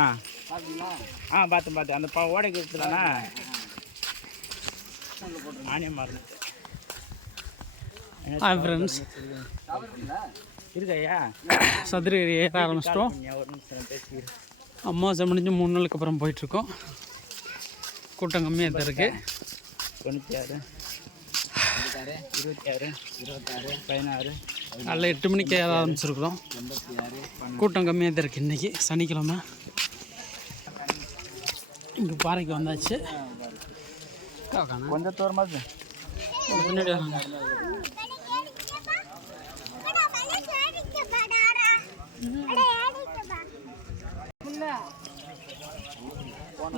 ஆ ஆ பார்த்தேன் அந்த ஓடைக்கு விட்டுதானா ஆனே மறந்துட்டு. ஃப்ரெண்ட்ஸ் இருக்கையா சதுர ஏற ஆரம்பிச்சிட்டோம். அமாவாசை முடிஞ்சு 3 நாளுக்கு அப்புறம் போயிட்டுருக்கோம். கூட்டம் கம்மியாக தான் இருக்குது. 96 26 26 16 காலைல 8 மணிக்கு ஏற ஆரம்பிச்சிருக்கிறோம். கூட்டம் கம்மியாக தான் இருக்குது. இன்றைக்கி சனிக்கிழமை. இங்கே பாறைக்கு வந்தாச்சு. கொஞ்சம் தூரமாக முன்னாடி வராங்க.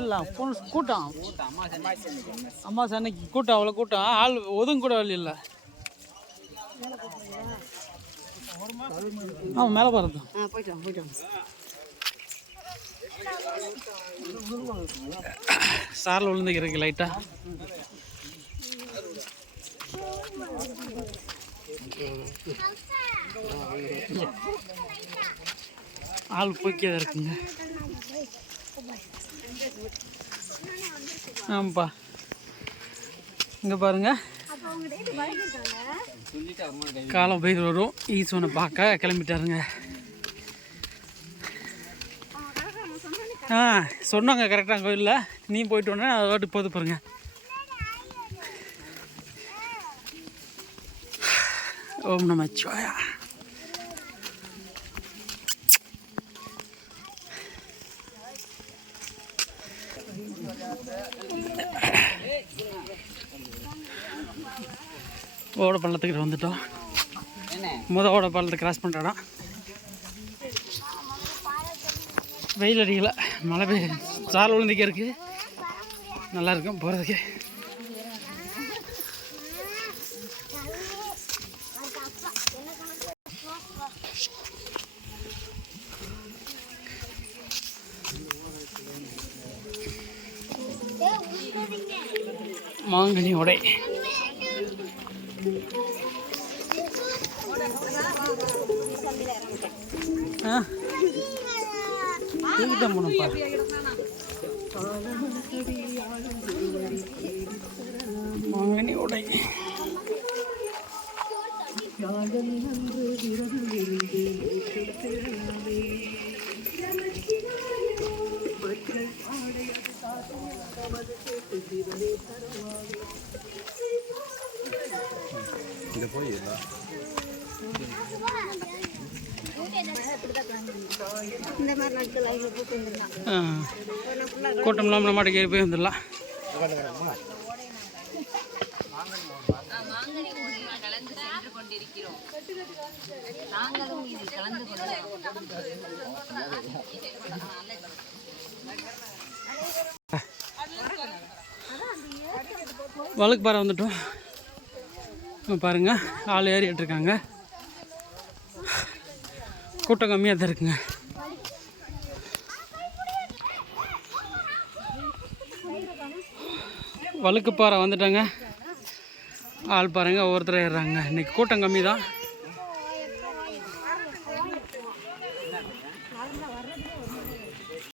இல்லை கூட்டம் அம்மாவாசை அன்னைக்கு கூட்டம் அவ்வளோ கூட்டம் ஆள் ஒதுங்க கூட வழி இல்லை. ஆமாம் மேலே போகிறது போயிட்டோம். சாரில் விழுந்துக்கிறதுக்கு லைட்டாக ஆள் போய்க்கே தான் இருக்குங்க. ஆமாப்பா இங்கே பாருங்க காலம் போய் வரும். ஈஸ்வனை பார்க்க கிளம்பிட்டாருங்க. சொன்னாங்க கரெக்டாக கோயிலில். நீ போயிட்டு வந்தா அதை வாட்டி போது பாருங்க. ஓம் நமச்சிவாயா. ஓட பள்ளத்துக்கிட்ட வந்துட்டோம். ஓட பள்ளத்தை கிராஸ் பண்ணுறோம். வெயில் அடிக்கல, மழை பெய்ய சால் விழுந்துக்கே இருக்குது. நல்லாயிருக்கும் போகிறதுக்கு. மாங்கனி உடை இதுதான் போனப்பா. மாங்கனி உடை கூட்டம் இல்லாமல் மாட்டுக்கு ஏறி போய் வந்துடலாம். வழுக்கு பாறை வந்துட்டோம். பாருங்க ஆள் ஏறிட்டு இருக்காங்க. கூட்டம் கம்மியாக தான் இருக்குங்க. வழுக்கு பாறை வந்துட்டாங்க. ஆள் பாருங்க ஒவ்வொருத்தர் ஏறுறாங்க. இன்னைக்கு கூட்டம் கம்மி தான்.